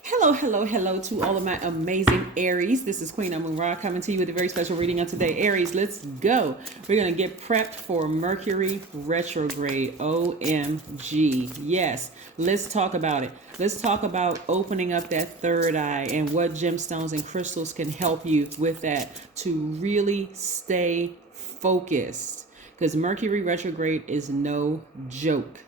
Hello, hello, hello to all of my amazing Aries. This is Queen Amun Ra coming to you with a very special reading on today. Aries, let's go. We're going to get prepped for Mercury retrograde. OMG. Yes, let's talk about it. Let's talk about opening up that third eye and what gemstones and crystals can help you with that to really stay focused. Because Mercury retrograde is no joke.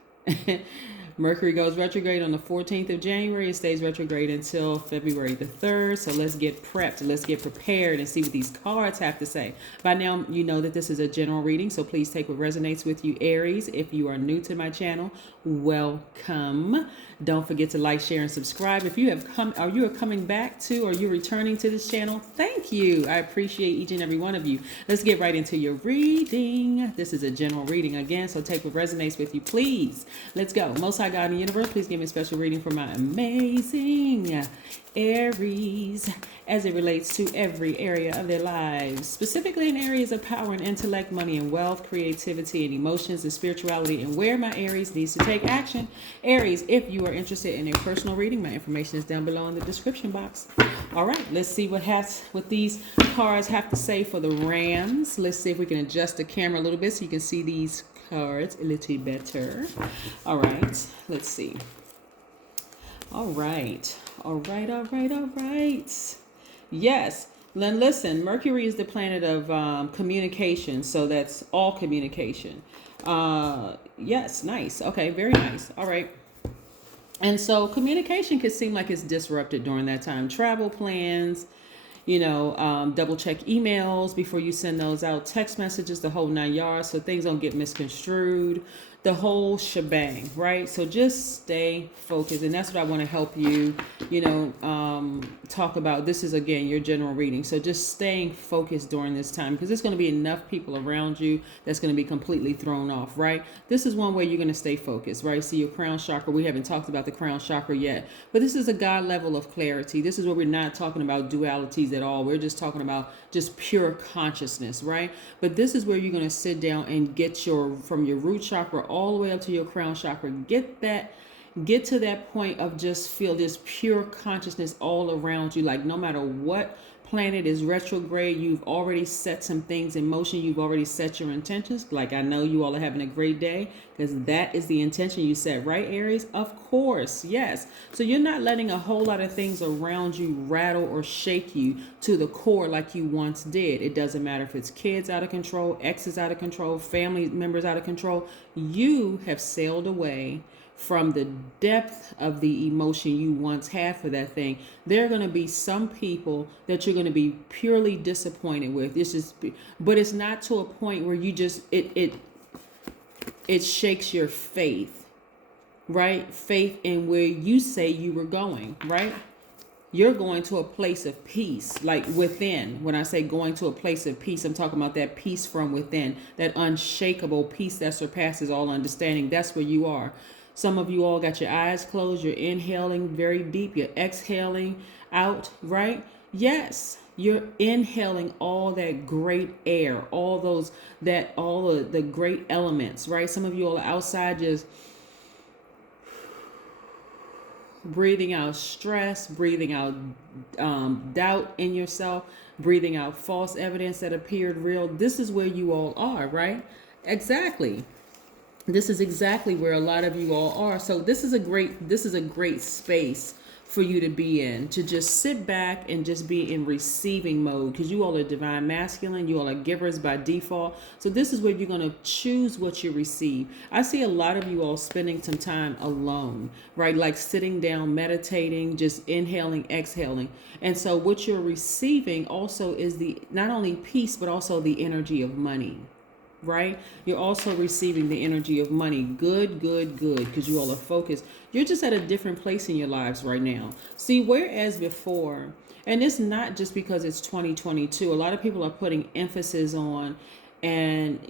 Mercury goes retrograde on the 14th of January. It stays retrograde until February the 3rd. So let's get prepped. Let's get prepared and see what these cards have to say. By now, you know that this is a general reading. So please take what resonates with you, Aries. If you are new to my channel, welcome. Don't forget to like, share, and subscribe. If you have come, or you are coming back to, or you're returning to this channel, thank you. I appreciate each and every one of you. Let's get right into your reading. This is a general reading again, so take what resonates with you, please. Let's go. Most High God in the universe, please give me a special reading for my amazing Aries as it relates to every area of their lives, specifically in areas of power and intellect, money and wealth, creativity and emotions and spirituality, and where my Aries needs to take action. Aries, if you are interested in a personal reading, my information is down below in the description box. All right, let's see what these cards have to say for the Rams. Let's see if we can adjust the camera a little bit so you can see these cards a little better. All right, let's see. All right. Yes. Then listen, Mercury is the planet of communication. So that's all communication. Yes, nice. Okay, very nice. All right. And so communication could seem like it's disrupted during that time. Travel plans, double check emails before you send those out, text messages, the whole 9 yards, so things don't get misconstrued, the whole shebang, right? So just stay focused, and that's what I want to help you, talk about. This is, again, your general reading, so just staying focused during this time, because there's going to be enough people around you that's going to be completely thrown off, right? This is one way you're going to stay focused, right? See, your crown chakra, we haven't talked about the crown chakra yet, but this is a God level of clarity. This is where we're not talking about dualities at all. We're just talking about just pure consciousness, right? But this is where you're going to sit down and get from your root chakra all the way up to your crown chakra, get to that point of just feel this pure consciousness all around you. Like, no matter what planet is retrograde, you've already set some things in motion. You've already set your intentions. Like, I know you all are having a great day, because that is the intention you set, right, Aries? Of course, yes. So you're not letting a whole lot of things around you rattle or shake you to the core like you once did. It doesn't matter if it's kids out of control, exes out of control, family members out of control. You have sailed away from the depth of the emotion you once had for that thing. There are going to be some people that you're going to be purely disappointed with. But it's not to a point where you just it shakes your faith, right? Faith in where you say you were going, right? You're going to a place of peace, like within. When I say going to a place of peace, I'm talking about that peace from within, that unshakable peace that surpasses all understanding. That's where you are. Some of you all got your eyes closed. You're inhaling very deep. You're exhaling out, right? Yes, you're inhaling all that great air, all of the great elements, right? Some of you all are outside just breathing out stress, breathing out doubt in yourself, breathing out false evidence that appeared real. This is where you all are, right? Exactly. This is exactly where a lot of you all are. So this is a great space for you to be in, to just sit back and just be in receiving mode, because you all are divine masculine. You all are givers by default. So this is where you're going to choose what you receive. I see a lot of you all spending some time alone, right? Like sitting down, meditating, just inhaling, exhaling. And so what you're receiving also is not only peace, but also the energy of money. Right? You're also receiving the energy of money. Good, because you all are focused. You're just at a different place in your lives right now. See, whereas before, and it's not just because it's 2022, a lot of people are putting emphasis on and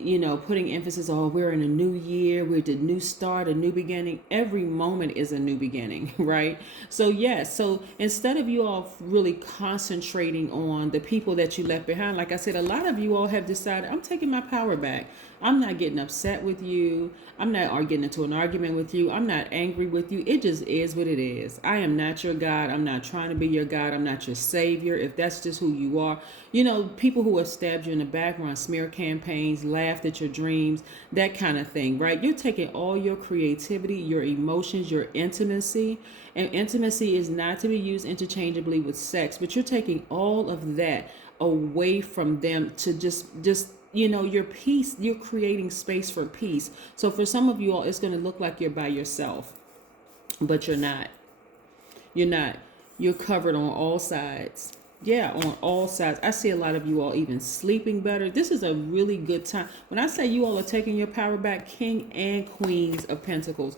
putting emphasis on, we're in a new year, we're the new start, a new beginning. Every moment is a new beginning, right? So yes, so instead of you all really concentrating on the people that you left behind, like I said, a lot of you all have decided, I'm taking my power back. I'm not getting upset with you. I'm not getting into an argument with you. I'm not angry with you. It just is what it is. I am not your God. I'm not trying to be your God. I'm not your savior. If that's just who you are, people who have stabbed you in the back, run smear campaigns, laughed at your dreams, that kind of thing, right? You're taking all your creativity, your emotions, your intimacy, and intimacy is not to be used interchangeably with sex, but you're taking all of that away from them to just your peace. You're creating space for peace. So for some of you all, it's going to look like you're by yourself, but you're not. You're covered on all sides. Yeah, on all sides. I see a lot of you all even sleeping better. This is a really good time. When I say you all are taking your power back, King and Queens of Pentacles.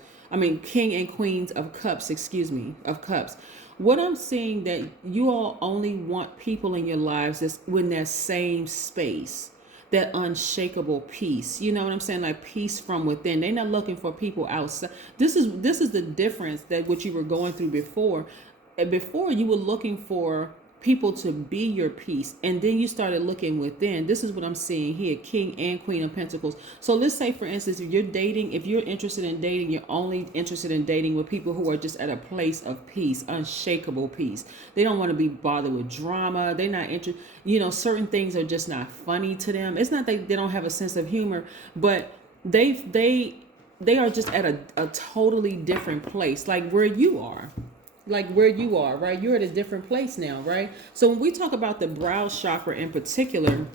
King and Queens of Cups, of Cups. What I'm seeing, that you all only want people in your lives that's in that same space, that unshakable peace. You know what I'm saying? Like peace from within. They're not looking for people outside. This is the difference that what you were going through before. Before, you were looking for people to be your peace, and then you started looking within. This is what I'm seeing here, King and Queen of Pentacles. So let's say, for instance, if you're interested in dating, you're only interested in dating with people who are just at a place of peace, unshakable peace. They don't want to be bothered with drama. They're not interested. Certain things are just not funny to them. It's not that they don't have a sense of humor, but they are just at a totally different place, like where you are. Right? You're at a different place now, right? So when we talk about the brow chakra in particular,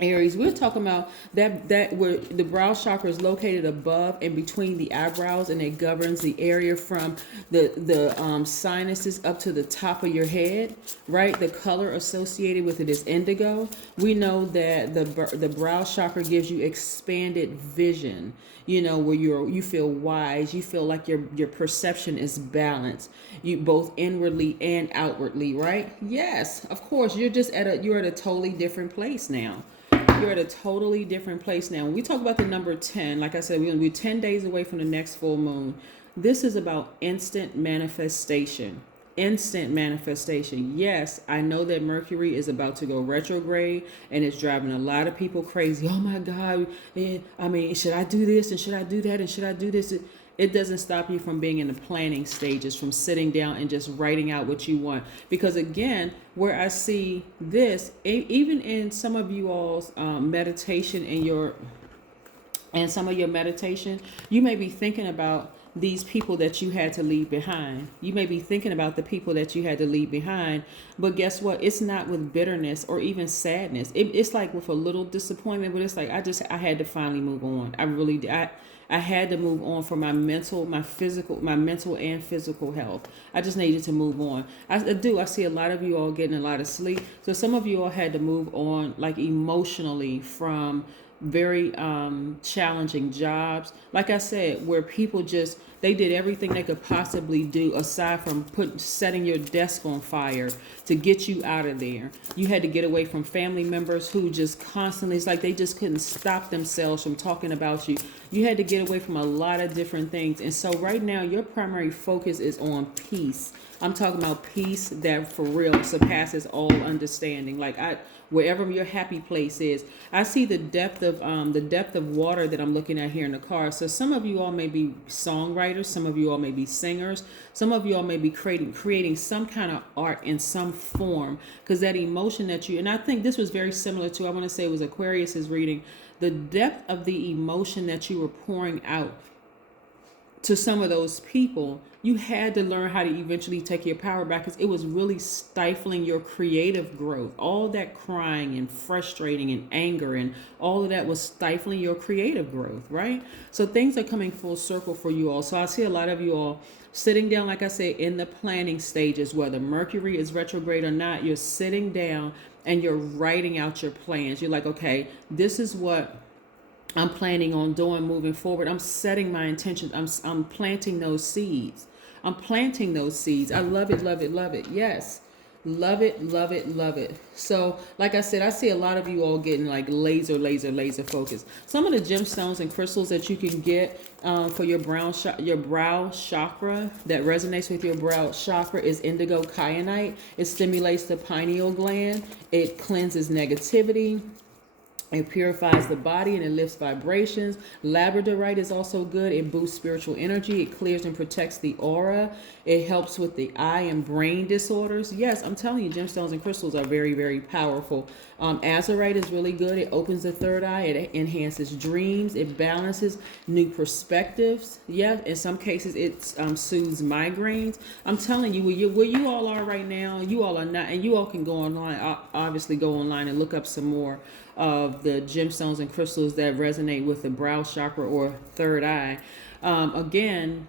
Aries, we're talking about that where the brow chakra is located above and between the eyebrows, and it governs the area from the sinuses up to the top of your head, right? The color associated with it is indigo. We know that the brow chakra gives you expanded vision, where you feel wise, you feel like your perception is balanced, you both inwardly and outwardly, right? Yes, of course, you're at a totally different place now. You're at a totally different place now. When we talk about the number 10, like I said, we're going to be 10 days away from the next full moon. This is about instant manifestation. Instant manifestation. Yes, I know that Mercury is about to go retrograde, and it's driving a lot of people crazy. Oh my God. Should I do this, and should I do that, and should I do this? It doesn't stop you from being in the planning stages, from sitting down and just writing out what you want. Because again, where I see this, even in some of you all's meditation and some of your meditation, you may be thinking about these people that you had to leave behind. You may be thinking about the people that you had to leave behind, but guess what? It's not with bitterness or even sadness. It's like with a little disappointment, but it's like, I had to finally move on. I had to move on for my mental and physical health. I just needed to move on. I see a lot of you all getting a lot of sleep. So some of you all had to move on, like emotionally, from very challenging jobs. Like I said, where people they did everything they could possibly do aside from setting your desk on fire to get you out of there. You had to get away from family members who just constantly, it's like they just couldn't stop themselves from talking about you. You had to get away from a lot of different things. And so right now, your primary focus is on peace. I'm talking about peace that for real surpasses all understanding. Wherever your happy place is, I see the depth of water that I'm looking at here in the car. So some of you all may be songwriters, some of you all may be singers, some of you all may be creating some kind of art in some form, because that emotion and I think this was very similar to, I want to say it was Aquarius's reading, the depth of the emotion that you were pouring out to some of those people. You had to learn how to eventually take your power back, because it was really stifling your creative growth. All that crying and frustrating and anger and all of that was stifling your creative growth, right? So things are coming full circle for you all. So I see a lot of you all sitting down, like I said, in the planning stages, whether Mercury is retrograde or not. You're sitting down and you're writing out your plans. You're like, okay, this is what I'm planning on doing moving forward. I'm setting my intentions. I'm planting those seeds. I love it, love it, love it. Yes. Love it, love it, love it. So, like I said, I see a lot of you all getting like laser focus. Some of the gemstones and crystals that you can get for your your brow chakra that resonates with your brow chakra is indigo kyanite. It stimulates the pineal gland. It cleanses negativity. It purifies the body and it lifts vibrations. Labradorite is also good. It boosts spiritual energy. It clears and protects the aura. It helps with the eye and brain disorders. Yes, I'm telling you, gemstones and crystals are very, very powerful. Azurite is really good. It opens the third eye. It enhances dreams. It balances new perspectives. Yeah, in some cases, it soothes migraines. I'm telling you, where you all are right now, you all are not, and you all can go online, obviously go online and look up some more of the gemstones and crystals that resonate with the brow chakra or third eye. Again,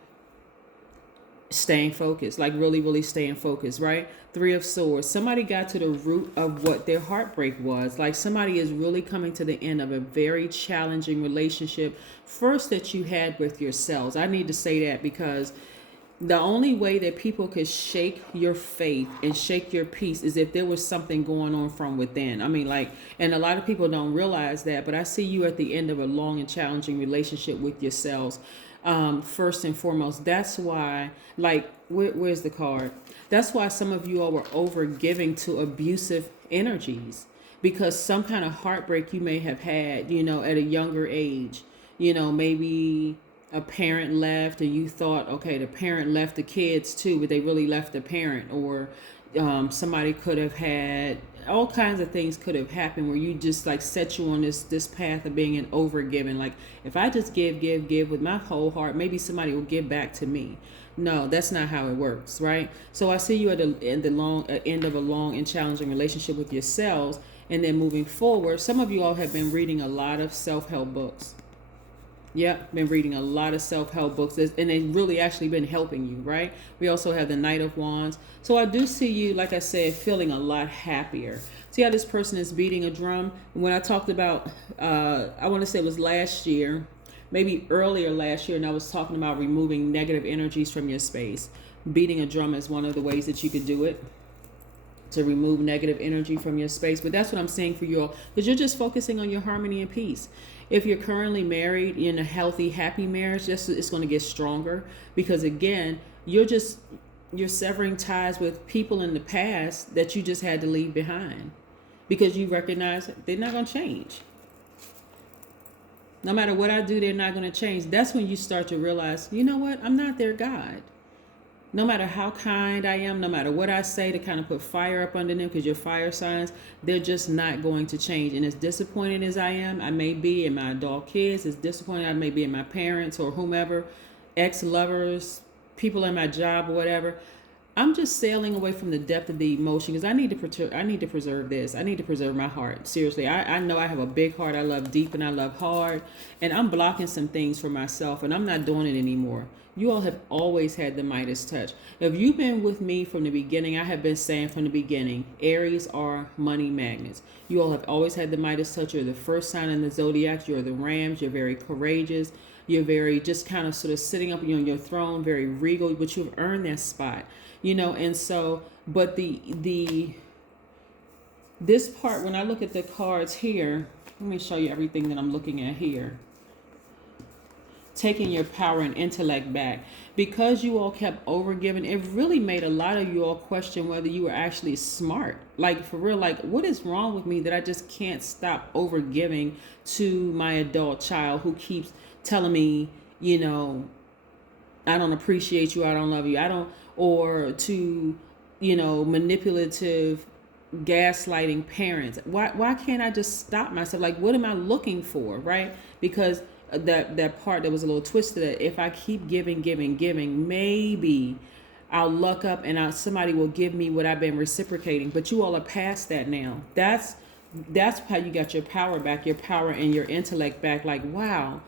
staying focused, like really staying focused, right? Three of Swords. Somebody got to the root of what their heartbreak was. Like somebody is really coming to the end of a very challenging relationship, first that you had with yourselves. I need to say that because the only way that people could shake your faith and shake your peace is if there was something going on from within. I mean, like, and a lot of people don't realize that, but I see you at the end of a long and challenging relationship with yourselves. First and foremost, that's why, like, where's the card? That's why some of you all were over giving to abusive energies, because some kind of heartbreak you may have had, at a younger age, maybe a parent left and you thought, okay, the parent left the kids too, but they really left the parent, or somebody could have had all kinds of things could have happened where you just like set you on this path of being an overgiving. Like, if I just give with my whole heart, maybe somebody will give back to me. No, that's not how it works, right? So I see you at the end of a long and challenging relationship with yourselves, and then moving forward, some of you all have been reading a lot of self-help books. Yeah, been reading a lot of self-help books, and they've really actually been helping you, right? We also have the Knight of Wands. So I do see you, like I said, feeling a lot happier. See how this person is beating a drum? When I talked about, I want to say it was last year, maybe earlier last year, and I was talking about removing negative energies from your space. Beating a drum is one of the ways that you could do it, to remove negative energy from your space. But that's what I'm saying for you all, because you're just focusing on your harmony and peace. If you're currently married in a healthy, happy marriage, it's going to get stronger, because again, you're severing ties with people in the past that you just had to leave behind, because you recognize they're not going to change. No matter what I do, they're not going to change. That's when you start to realize, you know what? I'm not their God. No matter how kind I am, no matter what I say to kind of put fire up under them, because you're fire signs, they're just not going to change. And as disappointed as I may be in my adult kids, as disappointed I may be in my parents or whomever, ex-lovers, people in my job or whatever, I'm just sailing away from the depth of the emotion, because I need to preserve this. I need to preserve my heart. Seriously, I know I have a big heart. I love deep and I love hard, and I'm blocking some things for myself, and I'm not doing it anymore. You all have always had the Midas touch. If you've been with me from the beginning, I have been saying from the beginning, Aries are money magnets. You all have always had the Midas touch. You're the first sign in the Zodiac. You're the Rams. You're very courageous. You're very just kind of sort of sitting up on your throne, very regal, but you've earned that spot. And so, but this part, when I look at the cards here, let me show you everything that I'm looking at here. Taking your power and intellect back, because you all kept overgiving. It really made a lot of you all question whether you were actually smart. Like, for real, like, what is wrong with me that I just can't stop overgiving to my adult child who keeps telling me, I don't appreciate you, I don't love you, I don't, or to, manipulative, gaslighting parents. Why can't I just stop myself? Like, what am I looking for, right? Because that part that was a little twisted, that if I keep giving, maybe I'll luck up and somebody will give me what I've been reciprocating. But you all are past that now. That's how you got your power back, your power and your intellect back. Like, wow.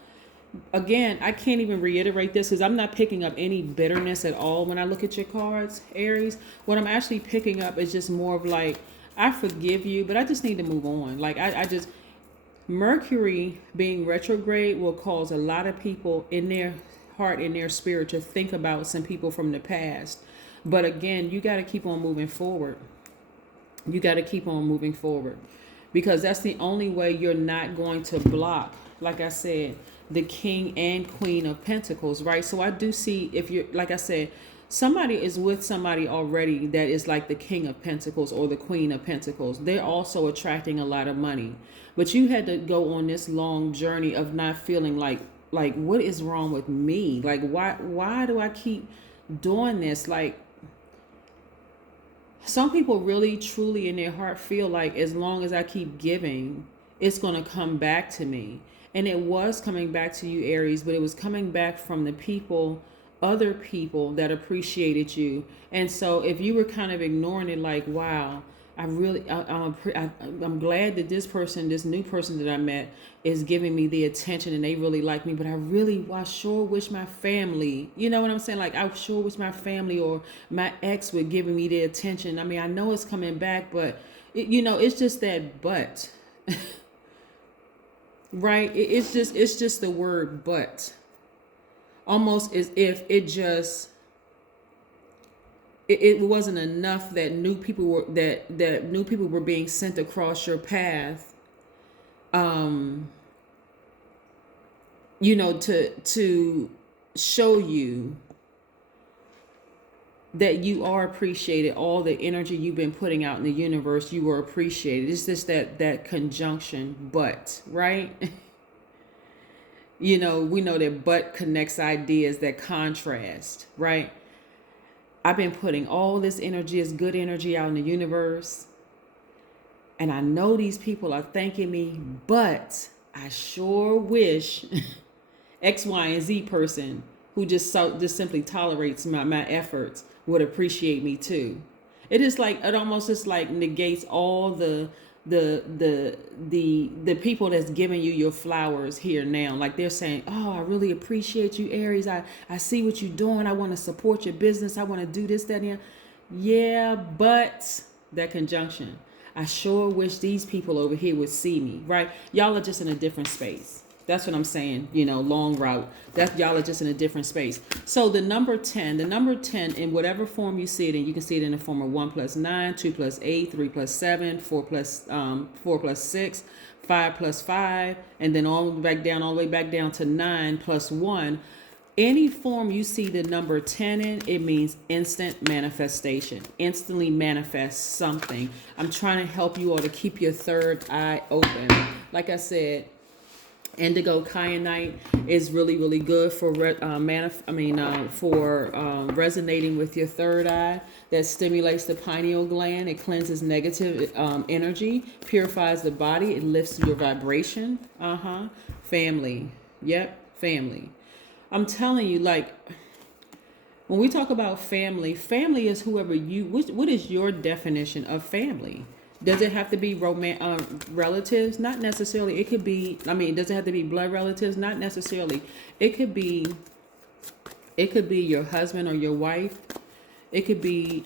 Again, I can't even reiterate this, because I'm not picking up any bitterness at all when I look at your cards, Aries. What I'm actually picking up is just more of like, I forgive you, but I just need to move on. Like, I just, Mercury being retrograde will cause a lot of people in their heart, in their spirit, to think about some people from the past. But again, you got to keep on moving forward. You got to keep on moving forward, because that's the only way you're not going to block, like I said, the King and Queen of Pentacles, right? So I do see, if you're, like I said, somebody is with somebody already that is like the King of Pentacles or the Queen of Pentacles. They're also attracting a lot of money, but you had to go on this long journey of not feeling like what is wrong with me? Like, why do I keep doing this? Like, some people really truly in their heart feel like as long as I keep giving, it's going to come back to me. And it was coming back to you, Aries, but it was coming back from the people, other people that appreciated you. And so if you were kind of ignoring it, like, wow, I'm glad that this person, this new person that I met, is giving me the attention and they really like me. But I sure wish my family, you know what I'm saying? Like, I sure wish my family or my ex would give me the attention. I mean, I know it's coming back, but it's just that but, right? It's just the word but, almost as if it wasn't enough that new people were being sent across your path, to show you that you are appreciated. All the energy you've been putting out in the universe, you were appreciated. It's just that conjunction, but, right? We know that but connects ideas, that contrast, right? I've been putting all this energy, this good energy out in the universe. And I know these people are thanking me, but I sure wish X, Y, and Z person who just simply tolerates my efforts would appreciate me too. It almost just like negates all the people that's giving you your flowers here now. Like, they're saying, oh, I really appreciate you, Aries. I see what you're doing. I want to support your business. I want to do this, that, and that. Yeah, but that conjunction. I sure wish these people over here would see me, right? Y'all are just in a different space. That's what I'm saying, long route. Y'all are just in a different space. So the number 10, in whatever form you see it in, you can see it in the form of 1 + 9, 2 + 8, 3 + 7, 4 + 6, 5 + 5, and then all the way back down to 9 + 1. Any form you see the number 10 in, it means instant manifestation. Instantly manifest something. I'm trying to help you all to keep your third eye open. Like I said, indigo kyanite is really, really good for resonating with your third eye. That stimulates the pineal gland. It cleanses negative energy, purifies the body. It lifts your vibration. Family. Yep, family. I'm telling you, like, when we talk about family is whoever what is your definition of family? Does it have to be relatives? Not necessarily. It could be, does it have to be blood relatives? Not necessarily. It could be your husband or your wife. It could be,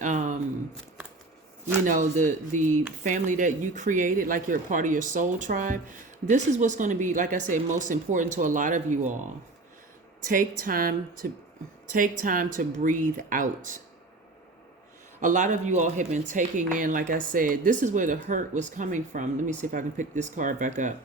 the family that you created, like you're part of your soul tribe. This is what's going to be, like I said, most important to a lot of you all. Take time to breathe out. A lot of you all have been taking in, like I said, this is where the hurt was coming from. Let me see if I can pick this card back up.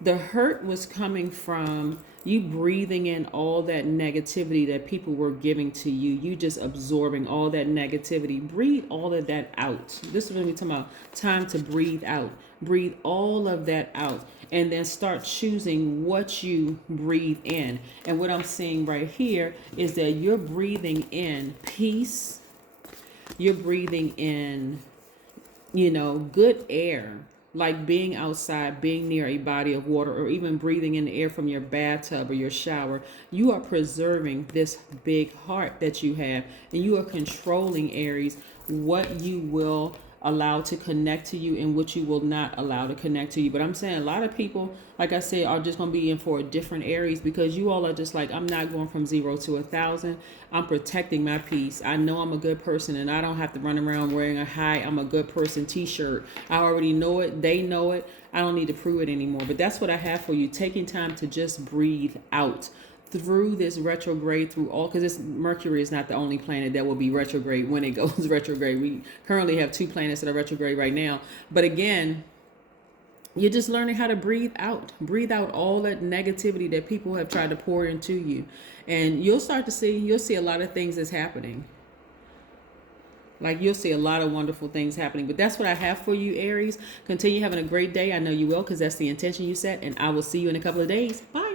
The hurt was coming from you breathing in all that negativity that people were giving to you. You just absorbing all that negativity. Breathe all of that out. This is what we're talking about. Time to breathe out. Breathe all of that out. And then start choosing what you breathe in. And what I'm seeing right here is that you're breathing in peace. You're breathing in, good air. Like being outside, being near a body of water, or even breathing in the air from your bathtub or your shower. You are preserving this big heart that you have, and you are controlling, Aries, what you will allow to connect to you and what you will not allow to connect to you. But I'm saying a lot of people, like I said, are just going to be in for a different Aries, because you all are just like, I'm not going from 0 to 1,000. I'm protecting my peace. I know I'm a good person, and I don't have to run around wearing a "Hi, I'm a good person" t-shirt. I already know it. They know it. I don't need to prove it anymore. But that's what I have for you. Taking time to just breathe out. through this retrograde, through all, because this Mercury is not the only planet that will be retrograde when it goes retrograde. We currently have 2 planets that are retrograde right now. But again, you're just learning how to breathe out all that negativity that people have tried to pour into you. And you'll see a lot of things that's happening. Like, you'll see a lot of wonderful things happening. But that's what I have for you, Aries. Continue having a great day. I know you will, because that's the intention you set. And I will see you in a couple of days. Bye.